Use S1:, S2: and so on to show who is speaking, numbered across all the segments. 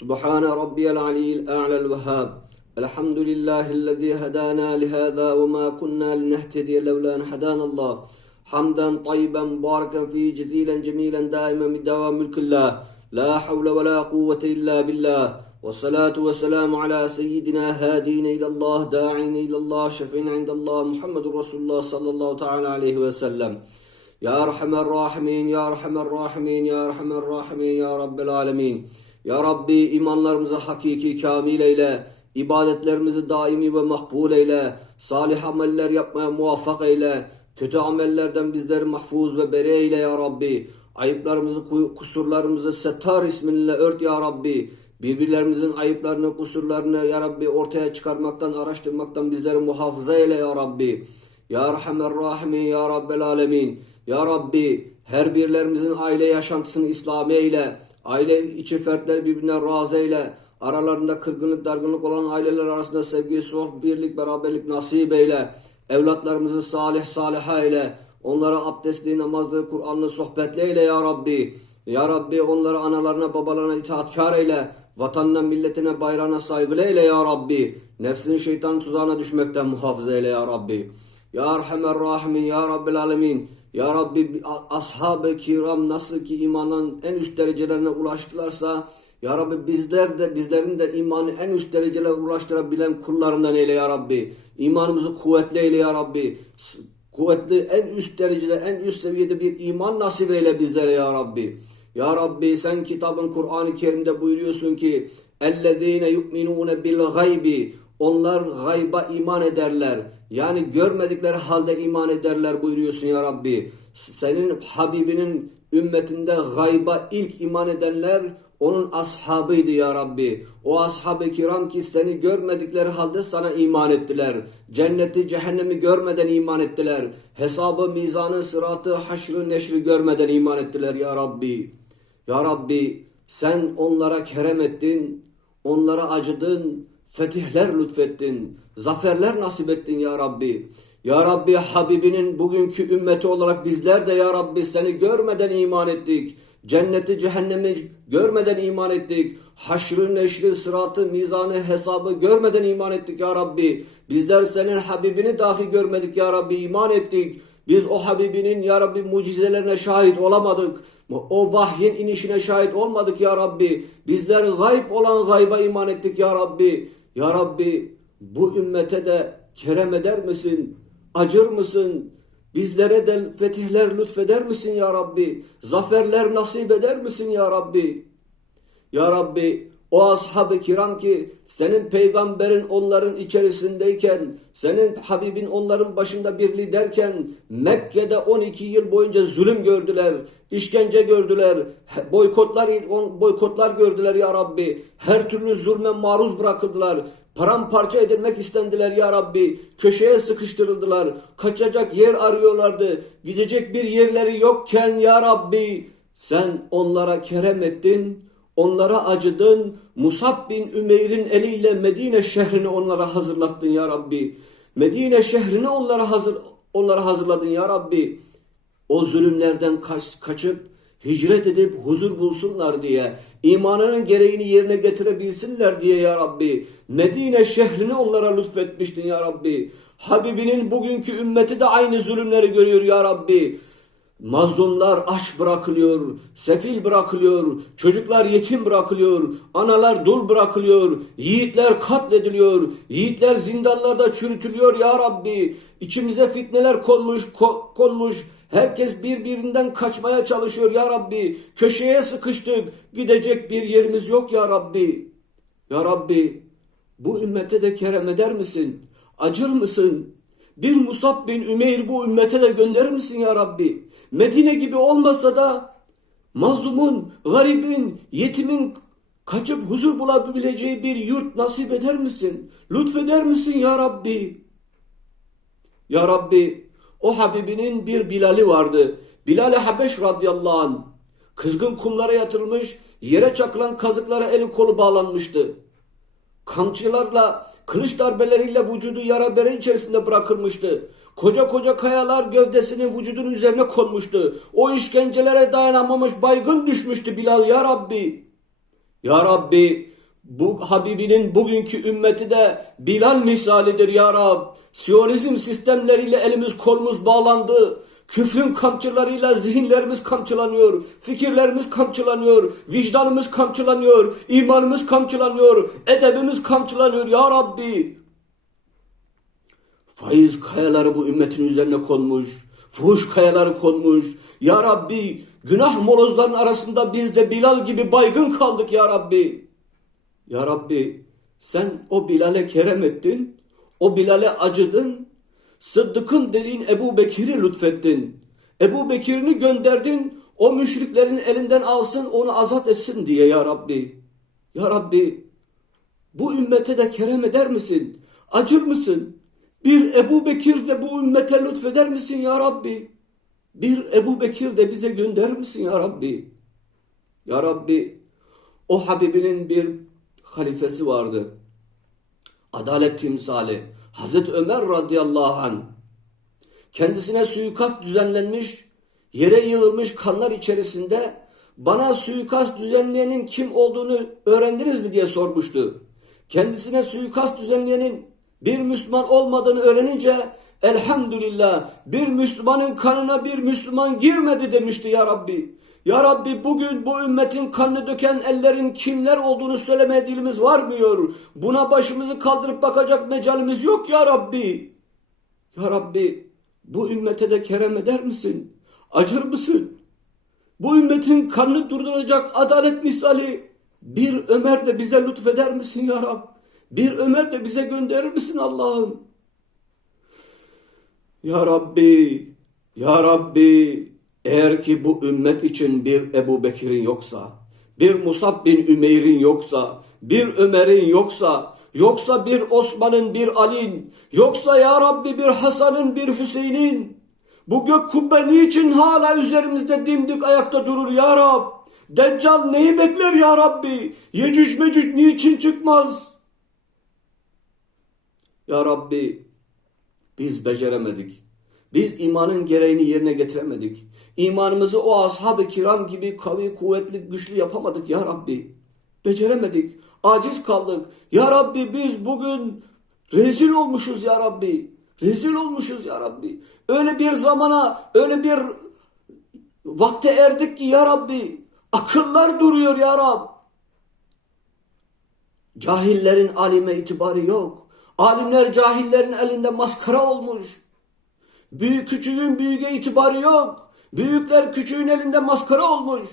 S1: سبحان ربي العلي الأعلى الوهاب. الحمد لله الذي هدانا لهذا وما كنا لنهتدي لولا أن هدانا الله. حمدا طيبا مباركا فيه جزيلا جميلا دائما بدوام ملك الله. لا حول ولا قوة إلا بالله. والصلاة والسلام على سيدنا هادين إلى الله داعين إلى الله شفين عند الله محمد رسول الله صلى الله تعالى عليه وسلم. يا أرحم الراحمين يا أرحم الراحمين يا أرحم الراحمين يا رب العالمين. Ya Rabbi imanlarımızı hakiki kamil eyle, ibadetlerimizi daimi ve makbul eyle, salih ameller yapmaya muvaffak eyle, kötü amellerden bizleri mahfuz ve beri eyle ya Rabbi. Ayıplarımızı, kusurlarımızı settar isminle ört ya Rabbi. Birbirlerimizin ayıplarını, kusurlarını ya Rabbi ortaya çıkarmaktan, araştırmaktan bizleri muhafaza eyle ya Rabbi. Ya Rahman Rahimin Ya Rabbel Alemin. Ya Rabbi her birlerimizin aile yaşantısını İslami eyle. Aile içi fertler birbirine razı eyle. Aralarında kırgınlık, dargınlık olan aileler arasında sevgi, sulh, birlik, beraberlik nasip eyle. Evlatlarımızı salih saliha eyle. Onlara abdestli, namazlı, Kur'anlı sohbetli eyle ya Rabbi. Ya Rabbi onları analarına, babalarına itaatkar eyle. Vatanına, milletine, bayrağına saygılı eyle ya Rabbi. Nefsini şeytan tuzağına düşmekten muhafaza eyle ya Rabbi. Ya Erhamer Rahimin, Ya Rabbil Alemin. Ya Rabbi ashab-ı kiram nasıl ki imanın en üst derecelerine ulaştılarsa Ya Rabbi bizler de bizlerin de imanı en üst derecelere ulaştırabilen kullarından eyle Ya Rabbi. İmanımızı kuvvetli eyle Ya Rabbi. Kuvvetli en üst derecede en üst seviyede bir iman nasip eyle bizlere Ya Rabbi. Ya Rabbi sen kitabın Kur'an-ı Kerim'de buyuruyorsun ki اَلَّذ۪ينَ يُؤْمِنُونَ بِالْغَيْبِ onlar gayba iman ederler. Yani görmedikleri halde iman ederler buyuruyorsun ya Rabbi. Senin Habibinin ümmetinde gayba ilk iman edenler onun ashabıydı ya Rabbi. O ashab-ı kiram ki seni görmedikleri halde sana iman ettiler. Cenneti, cehennemi görmeden iman ettiler. Hesabı, mizanı, sıratı, haşrı, neşri görmeden iman ettiler ya Rabbi. Ya Rabbi sen onlara kerem ettin, onlara acıdın, fetihler lütfettin, zaferler nasip ettin ya Rabbi. Ya Rabbi Habibinin bugünkü ümmeti olarak bizler de ya Rabbi seni görmeden iman ettik. Cenneti cehennemi görmeden iman ettik. Haşrı, neşri, sıratı, mizanı, hesabı görmeden iman ettik ya Rabbi. Bizler senin Habibini dahi görmedik ya Rabbi iman ettik. Biz o Habibinin ya Rabbi mucizelerine şahit olamadık. O vahyin inişine şahit olmadık ya Rabbi. Bizler gayb olan gayba iman ettik ya Rabbi. Ya Rabbi bu ümmete de kerem eder misin? Acır mısın? Bizlere de fetihler lütfeder misin ya Rabbi? Zaferler nasip eder misin ya Rabbi? Ya Rabbi o ashab-ı kiram ki senin peygamberin onların içerisindeyken, senin Habibin onların başında bir liderken Mekke'de 12 yıl boyunca zulüm gördüler, işkence gördüler, boykotlar boykotlar gördüler ya Rabbi. Her türlü zulme maruz bırakıldılar. Paramparça edilmek istendiler ya Rabbi. Köşeye sıkıştırıldılar. Kaçacak yer arıyorlardı. Gidecek bir yerleri yokken ya Rabbi sen onlara kerem ettin Onlara acıdın. Musab bin Ümeyr'in eliyle Medine şehrini onlara hazırlattın ya Rabbi. Medine şehrini onlara hazır onlara hazırladın ya Rabbi. O zulümlerden kaç, kaçıp hicret edip huzur bulsunlar diye, imanının gereğini yerine getirebilsinler diye ya Rabbi. Medine şehrini onlara lütfetmiştin ya Rabbi. Habibinin bugünkü ümmeti de aynı zulümleri görüyor ya Rabbi. Mazlumlar aç bırakılıyor, sefil bırakılıyor, çocuklar yetim bırakılıyor, analar dul bırakılıyor, yiğitler katlediliyor, yiğitler zindanlarda çürütülüyor ya Rabbi. İçimize fitneler konmuş, ko konmuş, herkes birbirinden kaçmaya çalışıyor ya Rabbi. Köşeye sıkıştık, gidecek bir yerimiz yok ya Rabbi. Ya Rabbi, bu ümmete de kerem eder misin? Acır mısın? Bir Musab bin Ümeyr bu ümmete de gönderir misin ya Rabbi? Medine gibi olmasa da mazlumun, garibin, yetimin kaçıp huzur bulabileceği bir yurt nasip eder misin? Lütfeder misin ya Rabbi? Ya Rabbi o Habibinin bir Bilal'i vardı. Bilal-i Habeş radıyallahu anh. Kızgın kumlara yatırılmış, yere çakılan kazıklara eli kolu bağlanmıştı. Kamçılarla, kılıç darbeleriyle vücudu yara bere içerisinde bırakılmıştı. Koca koca kayalar gövdesinin vücudunun üzerine konmuştu. O işkencelere dayanamamış baygın düşmüştü Bilal ya Rabbi. Ya Rabbi bu Habibinin bugünkü ümmeti de Bilal misalidir ya Rab. Siyonizm sistemleriyle elimiz kolumuz bağlandı. Küfrün kamçılarıyla zihinlerimiz kamçılanıyor. Fikirlerimiz kamçılanıyor. Vicdanımız kamçılanıyor. imanımız kamçılanıyor. Edebimiz kamçılanıyor ya Rabbi. Faiz kayaları bu ümmetin üzerine konmuş. Fuhuş kayaları konmuş. Ya Rabbi günah molozların arasında biz de Bilal gibi baygın kaldık ya Rabbi. Ya Rabbi sen o Bilal'e kerem ettin. O Bilal'e acıdın. Sıddık'ın dediğin Ebu Bekir'i lütfettin. Ebu Bekir'ini gönderdin. O müşriklerin elinden alsın onu azat etsin diye ya Rabbi. Ya Rabbi bu ümmete de kerem eder misin? Acır mısın? Bir Ebu Bekir de bu ümmete lütfeder misin ya Rabbi? Bir Ebu Bekir de bize gönderir misin ya Rabbi? Ya Rabbi o Habibinin bir halifesi vardı. Adalet timsali. Hazreti Ömer radıyallahu anh. Kendisine suikast düzenlenmiş, yere yığılmış kanlar içerisinde bana suikast düzenleyenin kim olduğunu öğrendiniz mi diye sormuştu. Kendisine suikast düzenleyenin bir Müslüman olmadığını öğrenince elhamdülillah bir Müslümanın kanına bir Müslüman girmedi demişti ya Rabbi. Ya Rabbi bugün bu ümmetin kanını döken ellerin kimler olduğunu söylemeye dilimiz varmıyor. Buna başımızı kaldırıp bakacak mecalimiz yok ya Rabbi. Ya Rabbi bu ümmete de kerem eder misin? Acır mısın? Bu ümmetin kanını durduracak adalet misali bir Ömer de bize lütfeder misin ya Rab? Bir Ömer de bize gönderir misin Allah'ım? Ya Rabbi, Ya Rabbi, eğer ki bu ümmet için bir Ebu Bekir'in yoksa, bir Musab bin Ümeyr'in yoksa, bir Ömer'in yoksa, yoksa bir Osman'ın, bir Ali'nin, yoksa Ya Rabbi bir Hasan'ın, bir Hüseyin'in, bu gök kubbe niçin hala üzerimizde dimdik ayakta durur Ya Rab? Deccal neyi bekler Ya Rabbi? Yecüc mecüc niçin çıkmaz? Ya Rabbi biz beceremedik. Biz imanın gereğini yerine getiremedik. İmanımızı o ashab-ı kiram gibi kavi, kuvvetli, güçlü yapamadık ya Rabbi. Beceremedik. Aciz kaldık. Ya Rabbi biz bugün rezil olmuşuz ya Rabbi. Rezil olmuşuz ya Rabbi. Öyle bir zamana, öyle bir vakte erdik ki ya Rabbi. Akıllar duruyor ya Rab. Cahillerin alime itibarı yok. Alimler cahillerin elinde maskara olmuş. Büyük küçüğün büyüğe itibarı yok. Büyükler küçüğün elinde maskara olmuş.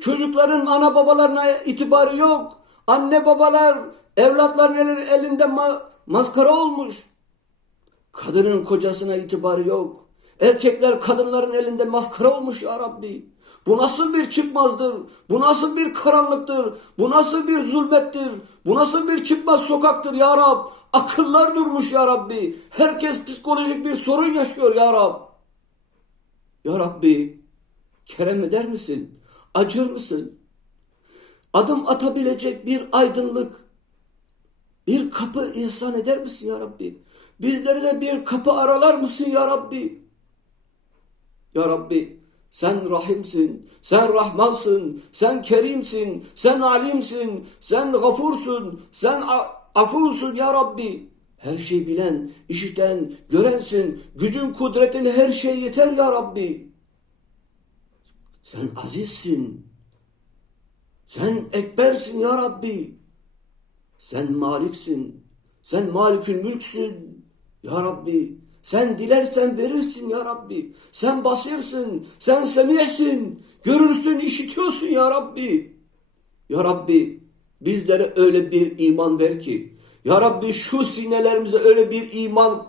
S1: Çocukların ana babalarına itibarı yok. Anne babalar evlatların elinde ma- maskara olmuş. Kadının kocasına itibarı yok. Erkekler kadınların elinde maskara olmuş ya Rabbi. Bu nasıl bir çıkmazdır? Bu nasıl bir karanlıktır? Bu nasıl bir zulmettir? Bu nasıl bir çıkmaz sokaktır ya Rab? Akıllar durmuş ya Rabbi. Herkes psikolojik bir sorun yaşıyor ya Rab. Ya Rabbi kerem eder misin? Acır mısın? Adım atabilecek bir aydınlık, bir kapı ihsan eder misin ya Rabbi? Bizlere de bir kapı aralar mısın ya Rabbi? Ya Rabbi sen rahimsin, sen rahmansın, sen kerimsin, sen alimsin, sen gafursun, sen afulsun ya Rabbi. Her şeyi bilen, işiten, görensin. Gücün, kudretin her şey yeter ya Rabbi. Sen azizsin. Sen ekbersin ya Rabbi. Sen maliksin. Sen malikül mülksün. Ya Rabbi sen dilersen verirsin ya Rabbi. Sen basırsın, sen semihsin, görürsün, işitiyorsun ya Rabbi. Ya Rabbi bizlere öyle bir iman ver ki, Ya Rabbi şu sinelerimize öyle bir iman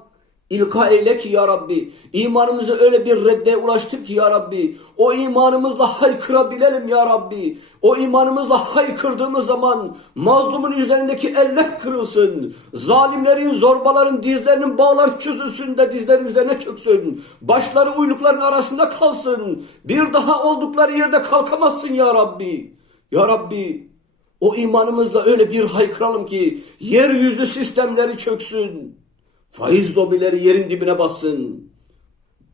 S1: İlka eyle ki ya Rabbi. İmanımızı öyle bir redde ulaştır ki ya Rabbi. O imanımızla haykırabilelim ya Rabbi. O imanımızla haykırdığımız zaman mazlumun üzerindeki eller kırılsın. Zalimlerin, zorbaların dizlerinin bağlar çözülsün de dizleri üzerine çöksün. Başları uylukların arasında kalsın. Bir daha oldukları yerde kalkamazsın ya Rabbi. Ya Rabbi o imanımızla öyle bir haykıralım ki yeryüzü sistemleri çöksün. Faiz lobileri yerin dibine bassın.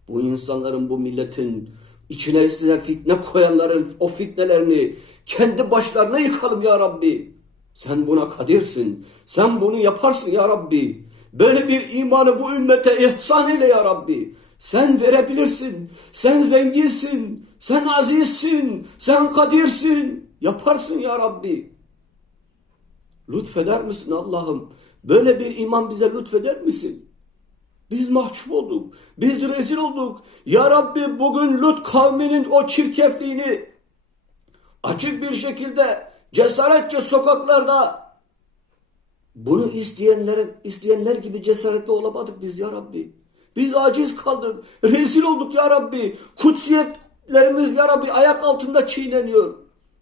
S1: Bu insanların, bu milletin içine istenen fitne koyanların o fitnelerini kendi başlarına yıkalım ya Rabbi. Sen buna kadirsin. Sen bunu yaparsın ya Rabbi. Böyle bir imanı bu ümmete ihsan eyle ya Rabbi. Sen verebilirsin. Sen zenginsin. Sen azizsin. Sen kadirsin. Yaparsın ya Rabbi. Lütfeder misin Allah'ım? Böyle bir iman bize lütfeder misin? Biz mahcup olduk. Biz rezil olduk. Ya Rabbi bugün Lut kavminin o çirkefliğini açık bir şekilde cesaretçe sokaklarda bunu isteyenlere, isteyenler gibi cesaretli olamadık biz ya Rabbi. Biz aciz kaldık. Rezil olduk ya Rabbi. Kutsiyetlerimiz ya Rabbi ayak altında çiğneniyor.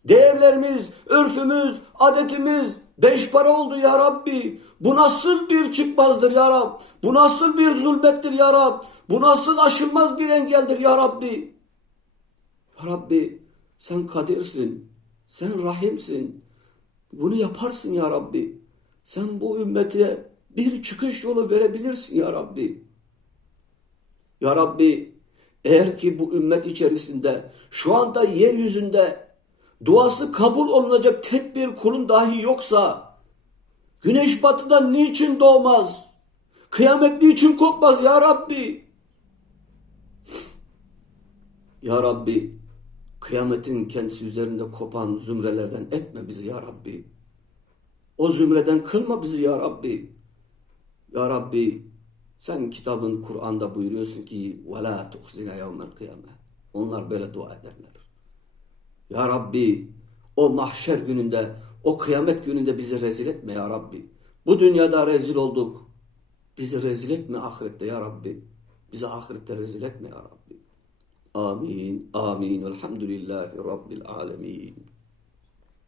S1: Değerlerimiz, örfümüz, adetimiz beş para oldu ya Rabbi. Bu nasıl bir çıkmazdır ya Rab? Bu nasıl bir zulmettir ya Rab? Bu nasıl aşılmaz bir engeldir ya Rabbi? Ya Rabbi sen kadirsin. Sen rahimsin. Bunu yaparsın ya Rabbi. Sen bu ümmete bir çıkış yolu verebilirsin ya Rabbi. Ya Rabbi eğer ki bu ümmet içerisinde şu anda yeryüzünde duası kabul olunacak tek bir kulun dahi yoksa güneş batıdan niçin doğmaz? Kıyamet niçin kopmaz ya Rabbi? Ya Rabbi kıyametin kendisi üzerinde kopan zümrelerden etme bizi ya Rabbi. O zümreden kılma bizi ya Rabbi. Ya Rabbi sen kitabın Kur'an'da buyuruyorsun ki وَلَا تُخْزِنَا يَوْمَ الْقِيَامَةِ Onlar böyle dua ederler. Ya Rabbi o mahşer gününde, o kıyamet gününde bizi rezil etme ya Rabbi. Bu dünyada rezil olduk. Bizi rezil etme ahirette ya Rabbi. Bizi ahirette rezil etme ya Rabbi. Amin. Amin. Elhamdülillahi Rabbil alemin.